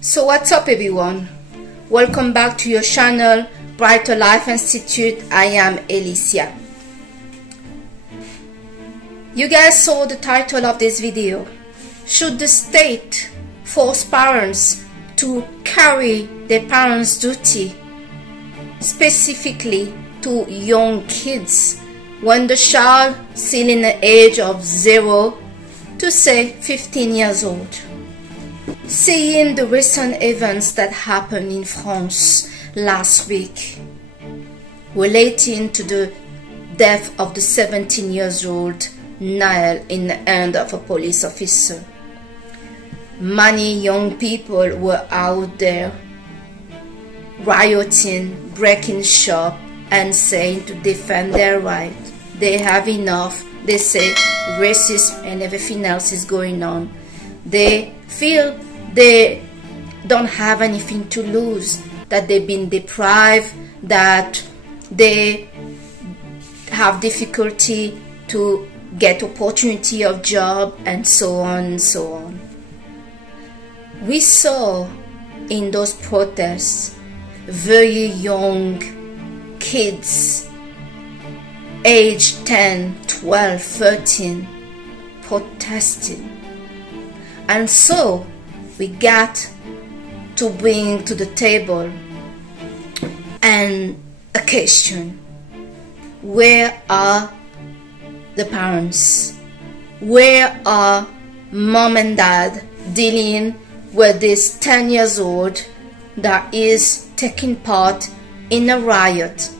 So what's up everyone? Welcome back to your channel Brighter Life Institute. I am Alicia. You guys saw the title of this video. Should the state force parents to carry their parents' duty, specifically to young kids, when the child still in the age of 0 to say 15 years old? Seeing the recent events that happened in France last week relating to the death of the 17-year-old Nael in the hand of a police officer. Many young people were out there rioting, breaking shop and saying to defend their right. They have enough. They say racism and everything else is going on. They feel they don't have anything to lose, that they've been deprived, that they have difficulty to get opportunity of job, and so on and so on. We saw in those protests very young kids, age 10, 12, 13, protesting. And so we got to bring to the table and a question: where are the parents? Where are mom and dad dealing with this 10 years old that is taking part in a riot?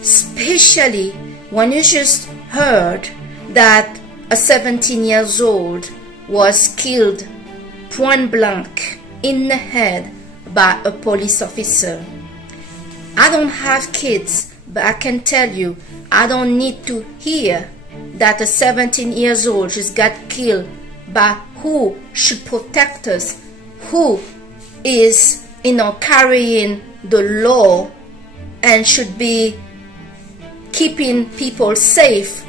Especially when you just heard that a 17 years old was killed point blank in the head by a police officer. I don't have kids, but I can tell you, I don't need to hear that a 17 years old just got killed by who should protect us, who is, carrying the law and should be keeping people safe,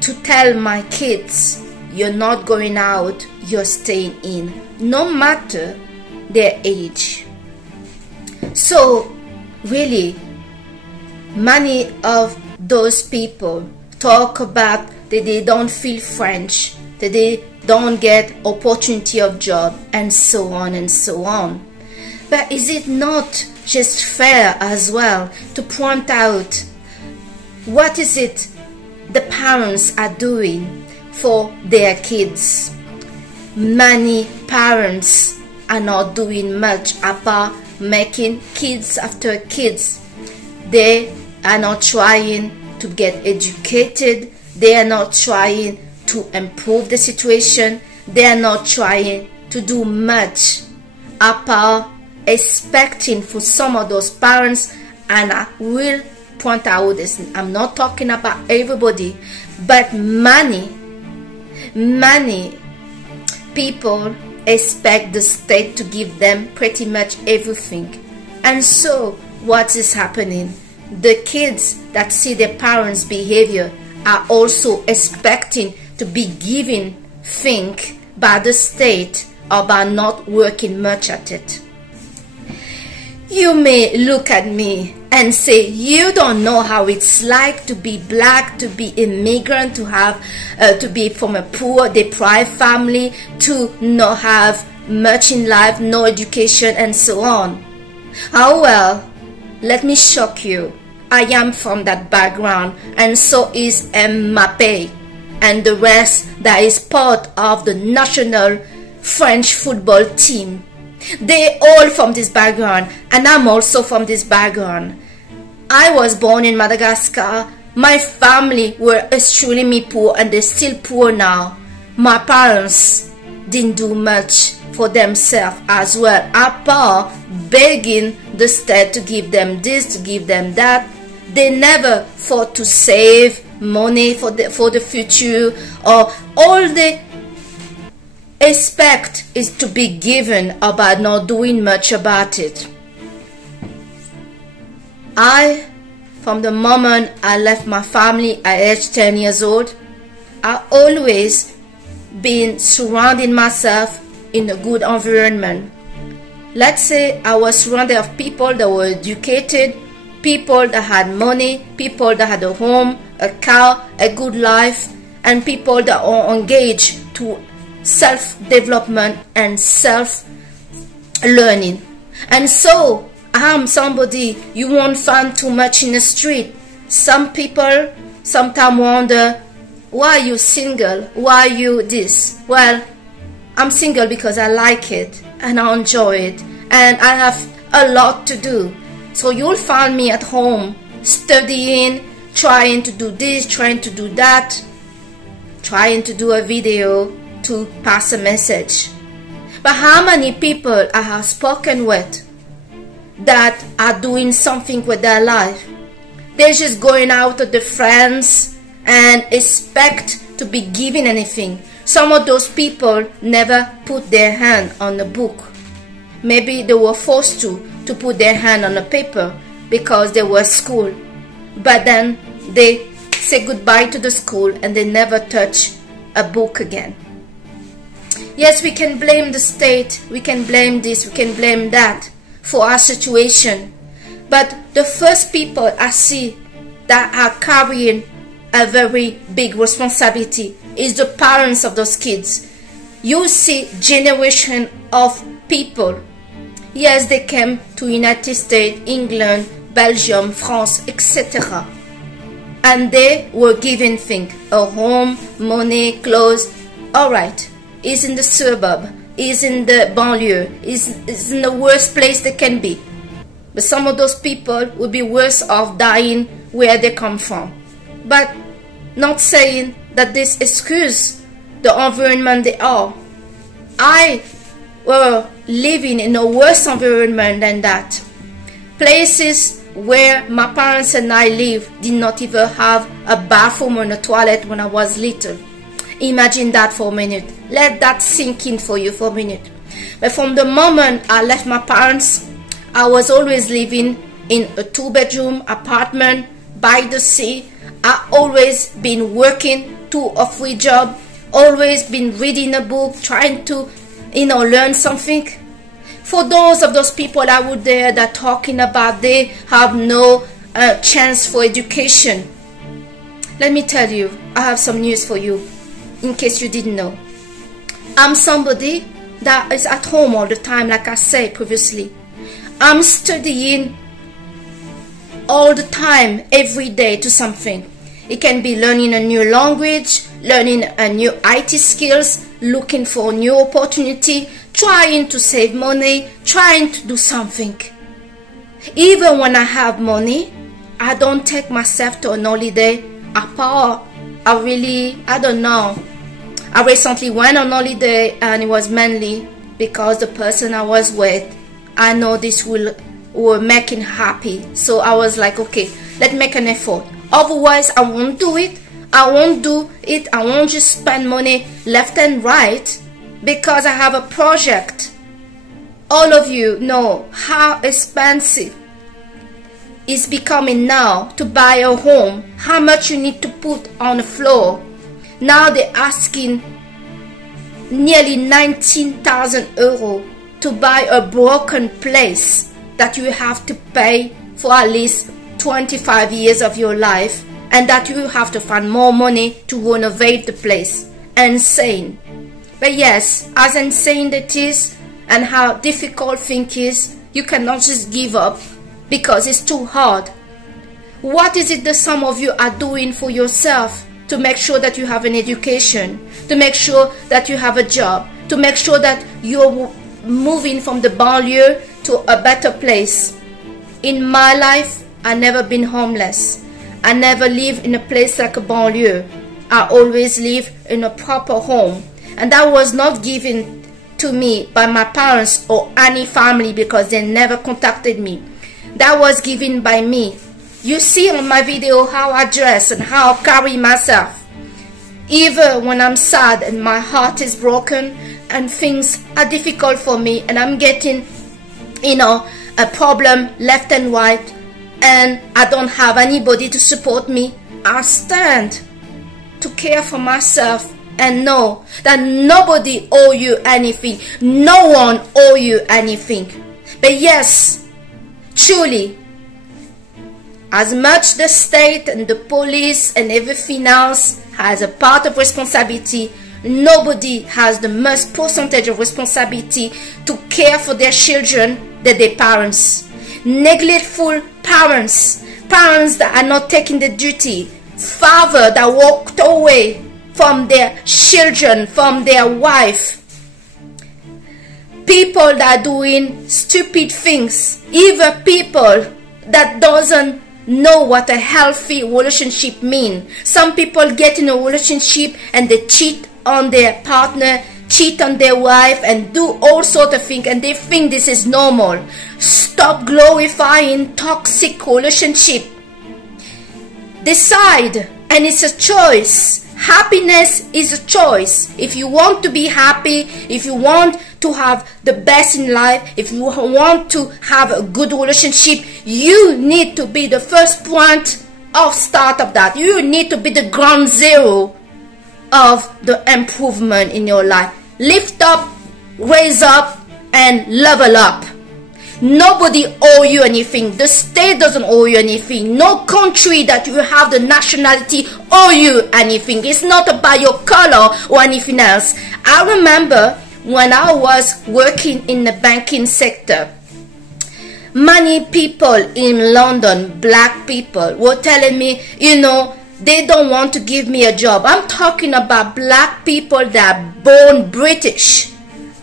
to tell my kids, you're not going out, you're staying in, no matter their age. So really, many of those people talk about that they don't feel French, that they don't get opportunity of job, and so on and so on. But is it not just fair as well to point out what is it the parents are doing for their kids? Many parents are not doing much apart making kids after kids. They are not trying to get educated. They are not trying to improve the situation. They are not trying to do much apart expecting for some of those parents. And I will point out this, I'm not talking about everybody, but many people expect the state to give them pretty much everything. And so what is happening? The kids that see their parents' behavior are also expecting to be given things by the state or by not working much at it. You may look at me and say, you don't know how it's like to be black, to be immigrant, to have to be from a poor, deprived family, to not have much in life, no education, and so on. Oh well, let me shock you. I am from that background, and so is Mbappé and the rest that is part of the national French football team. They all from this background, and I'm also from this background. I was born in Madagascar. My family were extremely poor, and they're still poor now. My parents didn't do much for themselves as well, apart begging the state to give them this, to give them that. They never thought to save money for the future, or all they expect is to be given about not doing much about it. From the moment I left my family at age 10 years old, I always been surrounding myself in a good environment. Let's say I was surrounded of people that were educated, people that had money, people that had a home, a car, a good life, and people that are engaged to self-development and self-learning. And so I'm somebody you won't find too much in the street. Some people sometimes wonder, why are you single? Why are you this? Well, I'm single because I like it and I enjoy it and I have a lot to do. So you'll find me at home studying, trying to do this, trying to do that, trying to do a video to pass a message. But how many people I have spoken with that are doing something with their life? They're just going out with their friends and expect to be given anything. Some of those people never put their hand on a book. Maybe they were forced to put their hand on a paper because they were at school. But then they say goodbye to the school and they never touch a book again. Yes, we can blame the state, we can blame this, we can blame that for our situation. But the first people I see that are carrying a very big responsibility is the parents of those kids. You see generation of people. Yes, they came to United States, England, Belgium, France, etc. And they were given things, a home, money, clothes. Alright, is in the suburb, is in the banlieue, is in the worst place they can be. But some of those people would be worse off dying where they come from. But not saying that this excuse the environment they are. I were living in a worse environment than that. Places where my parents and I lived did not even have a bathroom or a toilet when I was little. Imagine that for a minute. Let that sink in for you for a minute. But from the moment I left my parents, I was always living in a 2-bedroom apartment by the sea. I always been working 2 or 3 jobs, always been reading a book, trying to, learn something. For those people out there that talking about they have no chance for education, let me tell you, I have some news for you, in case you didn't know. I'm somebody that is at home all the time, like I said previously. I'm studying all the time, every day to something. It can be learning a new language, learning a new IT skills, looking for a new opportunity, trying to save money, trying to do something. Even when I have money, I don't take myself to an holiday. Apart, I don't know. I recently went on holiday and it was mainly because the person I was with, I know this will make him happy. So I was like, okay, let's make an effort. Otherwise, I won't do it. I won't do it. I won't just spend money left and right because I have a project. All of you know how expensive it's becoming now to buy a home, how much you need to put on the floor. Now they're asking nearly 19,000 euros to buy a broken place that you have to pay for at least 25 years of your life, and that you have to find more money to renovate the place. Insane. But yes, as insane it is and how difficult things is, you cannot just give up because it's too hard. What is it that some of you are doing for yourself to make sure that you have an education, to make sure that you have a job, to make sure that you're moving from the banlieue to a better place? In my life, I never been homeless. I never lived in a place like a banlieue. I always live in a proper home. And that was not given to me by my parents or any family because they never contacted me. That was given by me. You see on my video how I dress and how I carry myself. Even when I'm sad and my heart is broken and things are difficult for me and I'm getting, a problem left and right, and I don't have anybody to support me, I stand to care for myself and know that nobody owe you anything. No one owe you anything. But yes, truly, as much the state and the police and everything else has a part of responsibility, nobody has the most percentage of responsibility to care for their children than their parents. Neglectful parents, parents that are not taking the duty, father that walked away from their children, from their wife, people that are doing stupid things, even people that doesn't know what a healthy relationship means. Some people get in a relationship and they cheat on their partner, cheat on their wife, and do all sorts of things, and they think this is normal. Stop glorifying toxic relationship. Decide, and it's a choice. Happiness is a choice. If you want to be happy, if you want to have the best in life, if you want to have a good relationship, you need to be the first point of start of that. You need to be the ground zero of the improvement in your life. Lift up, raise up, and level up. Nobody owe you anything. The state doesn't owe you anything. No country that you have the nationality owe you anything. It's not about your color or anything else. I remember when I was working in the banking sector, many people in London, black people, were telling me, you know, they don't want to give me a job. I'm talking about black people that are born British.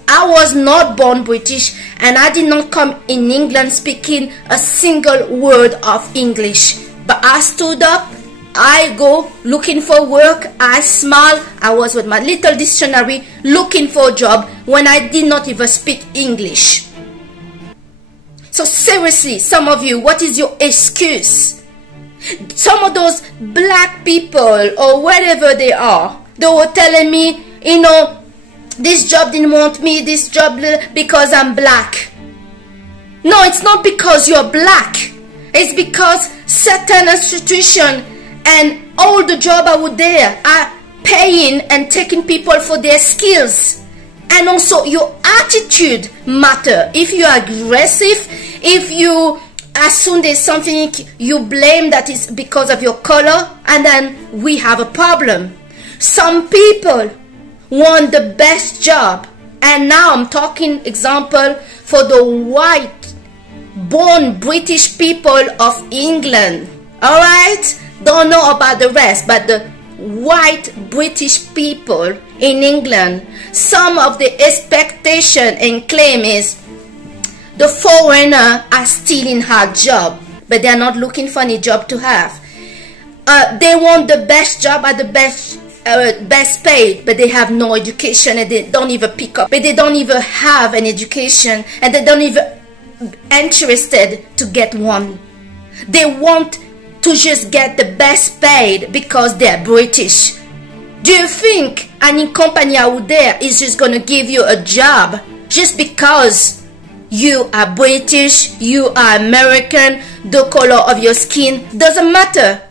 I was not born British, and I did not come in England speaking a single word of English. But I stood up, I go looking for work, I smile, I was with my little dictionary looking for a job when I did not even speak English. So seriously, some of you, what is your excuse? Some of those black people or whatever they are, they were telling me, you know, this job didn't want me, this job because I'm black. No, it's not because you're black. It's because certain institutions and all the jobs out there are paying and taking people for their skills. And also your attitude matter. If you are aggressive, if you, as soon as something you blame that is because of your color, and then we have a problem. Some people want the best job, and now I'm talking example for the white born British people of England. All right, don't know about the rest, but the white British people in England, some of the expectation and claim is the foreigner are stealing her job, but they are not looking for any job to have. They want the best job at the best paid, but they have no education, and they don't even pick up, but they don't even have an education, and they don't even interested to get one. They want to just get the best paid because they're British. Do you think any company out there is just going to give you a job just because you are British, you are American, the color of your skin doesn't matter?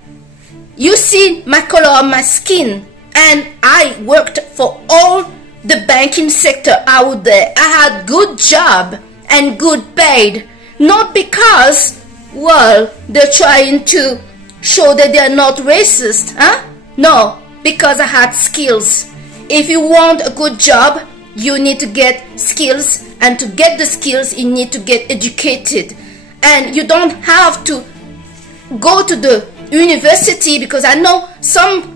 You see my color of my skin, and I worked for all the banking sector out there. I had good job and good paid, not because, well, they're trying to show that they're not racist, huh? No, because I had skills. If you want a good job, you need to get skills, and to get the skills, you need to get educated. And you don't have to go to the university, because I know some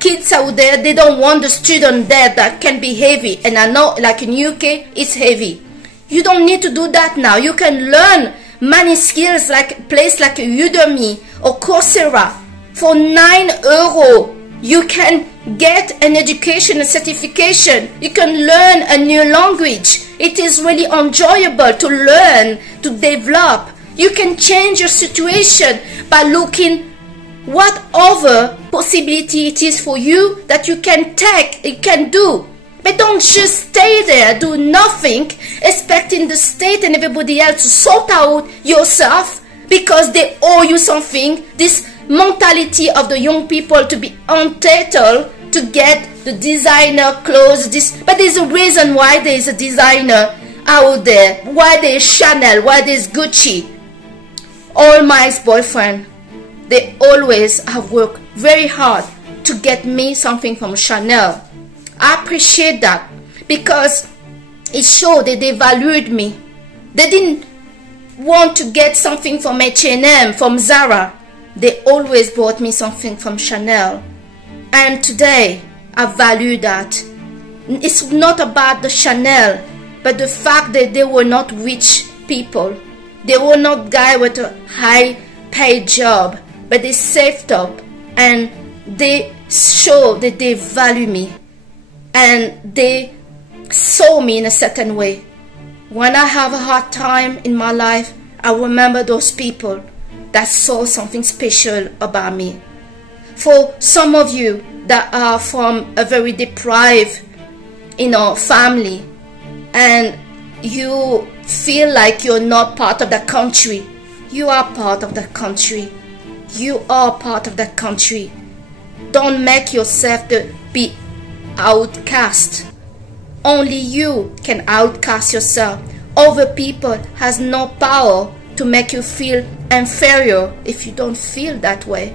kids out there, they don't want the student there that can be heavy, and I know like in UK it's heavy. You don't need to do that now. You can learn many skills like a place like Udemy or Coursera. For €9 you can get an education, a certification. You can learn a new language. It is really enjoyable to learn, to develop. You can change your situation by looking what other possibility it is for you that you can take, you can do. But don't just stay there, do nothing, expecting the state and everybody else to sort out yourself because they owe you something. This mentality of the young people to be entitled to get the designer clothes. But there's a reason why there is a designer out there. Why there's Chanel? Why there's Gucci? All my ex-boyfriends, they always have worked very hard to get me something from Chanel. I appreciate that because it showed that they valued me. They didn't want to get something from H&M, from Zara. They always bought me something from Chanel. And today, I value that. It's not about the Chanel, but the fact that they were not rich people. They were not guys with a high paid job, but they saved up and they show that they value me and they saw me in a certain way. When I have a hard time in my life, I remember those people that saw something special about me. For some of you that are from a very deprived, family, and you feel like you're not part of the country, you are part of the country. You are part of the country. Don't make yourself to be outcast. Only you can outcast yourself. Other people has no power to make you feel inferior if you don't feel that way.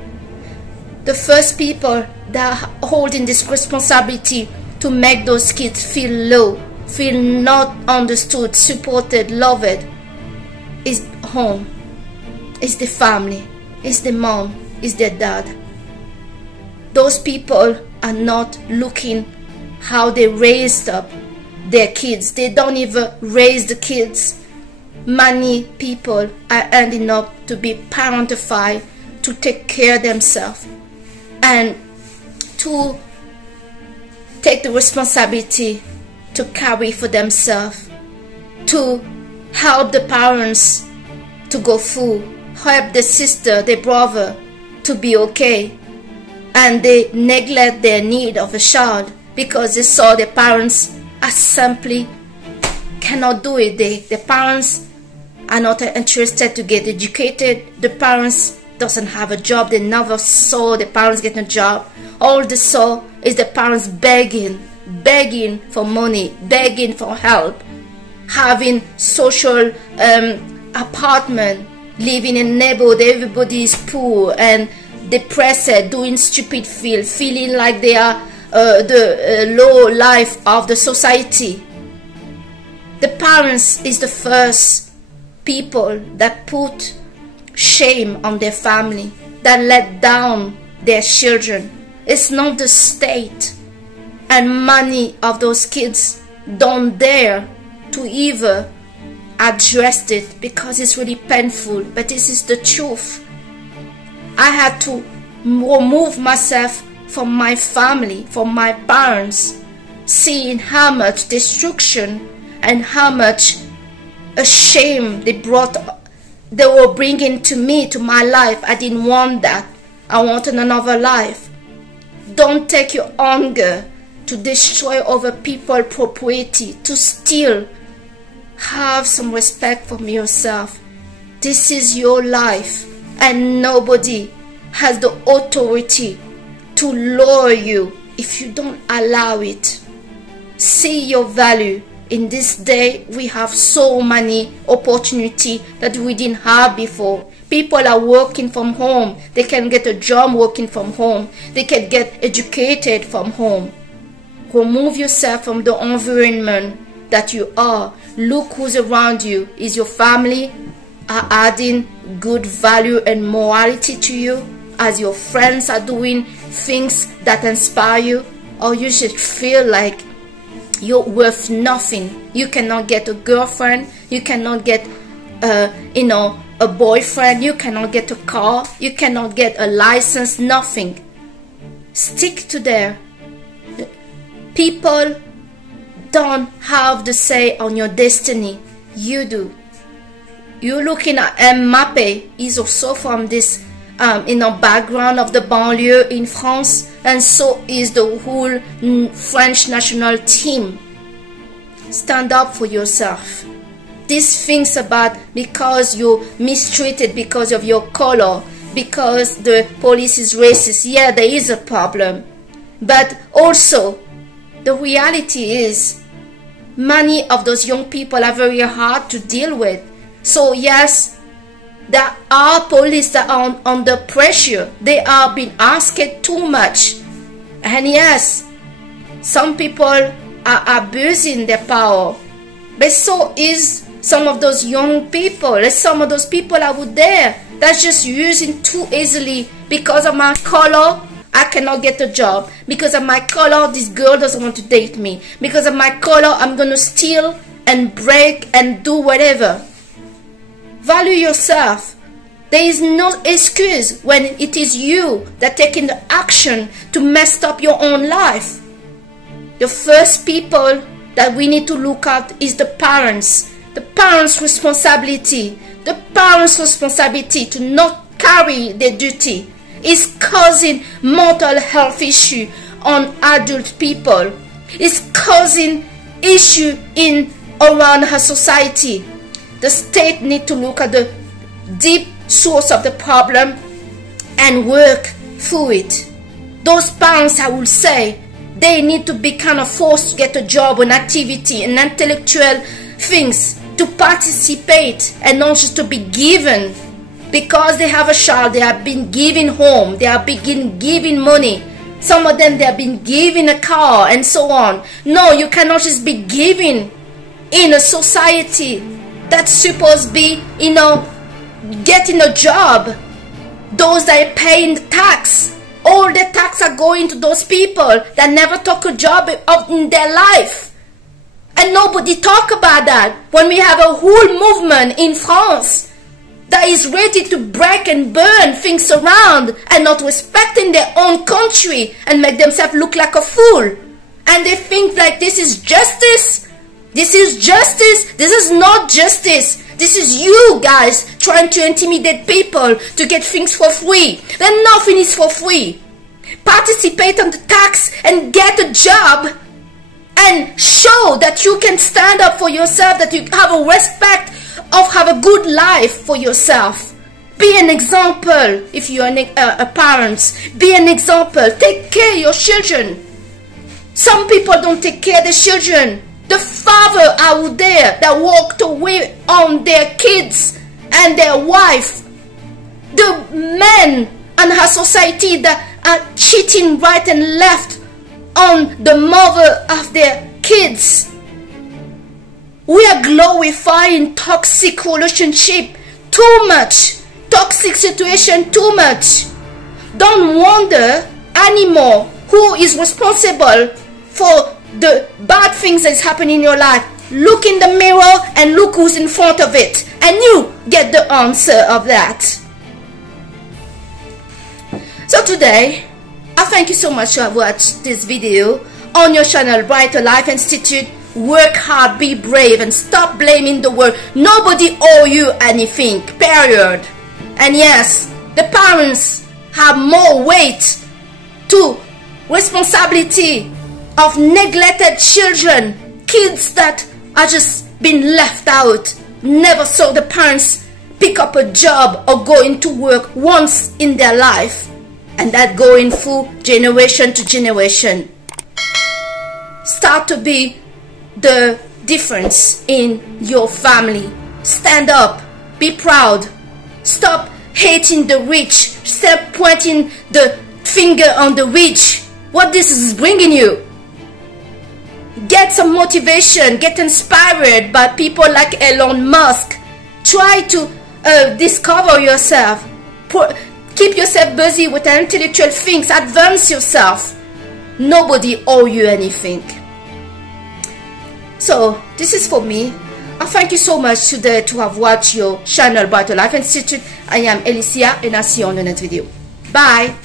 The first people that are holding this responsibility to make those kids feel low, feel not understood, supported, loved, is home, is the family, is the mom, is the dad. Those people are not looking how they raised up their kids. They don't even raise the kids. Many people are ending up to be parentified, to take care of themselves and to take the responsibility to carry for themselves, to help the parents to go through, help the sister, the brother to be okay, and they neglect their need of a child because they saw the parents are simply cannot do it. The parents are not interested to get educated. The parents doesn't have a job. They never saw the parents getting a job. All they saw is the parents begging for money, begging for help, having social apartment, living in a neighborhood. Everybody is poor and depressed, doing stupid feeling like they are the low life of the society. The parents is the first people that put shame on their family, that let down their children. It's not the state, and many of those kids don't dare to even address it because it's really painful, but this is the truth. I had to remove myself from my family, from my parents, seeing how much destruction and how much shame they were bringing to me, to my life. I didn't want that. I wanted another life. Don't take your anger to destroy other people's property, to steal. Have some respect for yourself. This is your life, and nobody has the authority to lower you if you don't allow it. See your value. In this day, we have so many opportunities that we didn't have before. People are working from home. They can get a job working from home. They can get educated from home. Remove yourself from the environment that you are. Look who's around you. Is your family are adding good value and morality to you? As your friends are doing things that inspire you? Or you just feel like you're worth nothing? You cannot get a girlfriend. You cannot get a boyfriend. You cannot get a car. You cannot get a license. Nothing. Stick to there. People don't have the say on your destiny. You do. You're looking at Mbappé. He's also from this background of the banlieue in France, and so is the whole French national team. Stand up for yourself. These things about because you're mistreated because of your color, because the police is racist, yeah, there is a problem. But also, the reality is many of those young people are very hard to deal with. So yes, there are police that are under pressure. They are being asked too much. And yes, some people are abusing their power. But so is some of those young people. And some of those people out there that's just using too easily. Because of my color, I cannot get a job. Because of my color, this girl doesn't want to date me. Because of my color, I'm going to steal and break and do whatever. Value yourself. There is no excuse when it is you that taking the action to mess up your own life. The first people that we need to look at is the parents. The parents' responsibility. The parents' responsibility to not carry their duty is causing mental health issue on adult people. It's causing issue in around her society. The state need to look at the deep source of the problem and work through it. Those parents, I will say, they need to be kind of forced to get a job, an activity, an intellectual things to participate and not just to be given. Because they have a child, they have been given home, they have been given money. Some of them, they have been given a car and so on. No, you cannot just be given in a society that's supposed to be, getting a job. Those that are paying the tax, all the tax are going to those people that never took a job in their life. And nobody talk about that. When we have a whole movement in France that is ready to break and burn things around and not respecting their own country and make themselves look like a fool. And they think like this is justice. This is justice. This is not justice. This is you guys trying to intimidate people to get things for free. Then nothing is for free. Participate on the tax and get a job and show that you can stand up for yourself, that you have a respect of have a good life for yourself. Be an example if you are a parent. Be an example. Take care of your children. Some people don't take care of their children. The father out there that walked away on their kids and their wife. The men in our society that are cheating right and left on the mother of their kids. We are glorifying toxic relationship too much. Toxic situation too much. Don't wonder anymore who is responsible for the bad things that's happening in your life. Look in the mirror and look who's in front of it. And you get the answer of that. So today, I thank you so much to have watched this video on your channel, Brighter Life Institute. Work hard, be brave, and stop blaming the world. Nobody owe you anything, period. And yes, the parents have more weight to responsibility of neglected children, kids that are just been left out. Never saw the parents pick up a job or go into work once in their life. And that going through generation to generation. Start to be the difference in your family. Stand up. Be proud. Stop hating the rich. Stop pointing the finger on the rich. What this is bringing you. Get some motivation. Get inspired by people like Elon Musk. Try to discover yourself. Keep yourself busy with intellectual things. Advance yourself. Nobody owe you anything. So, this is for me. I thank you so much today to have watched your channel Brighter Life Institute. I am Alicia and I'll see you on the next video. Bye.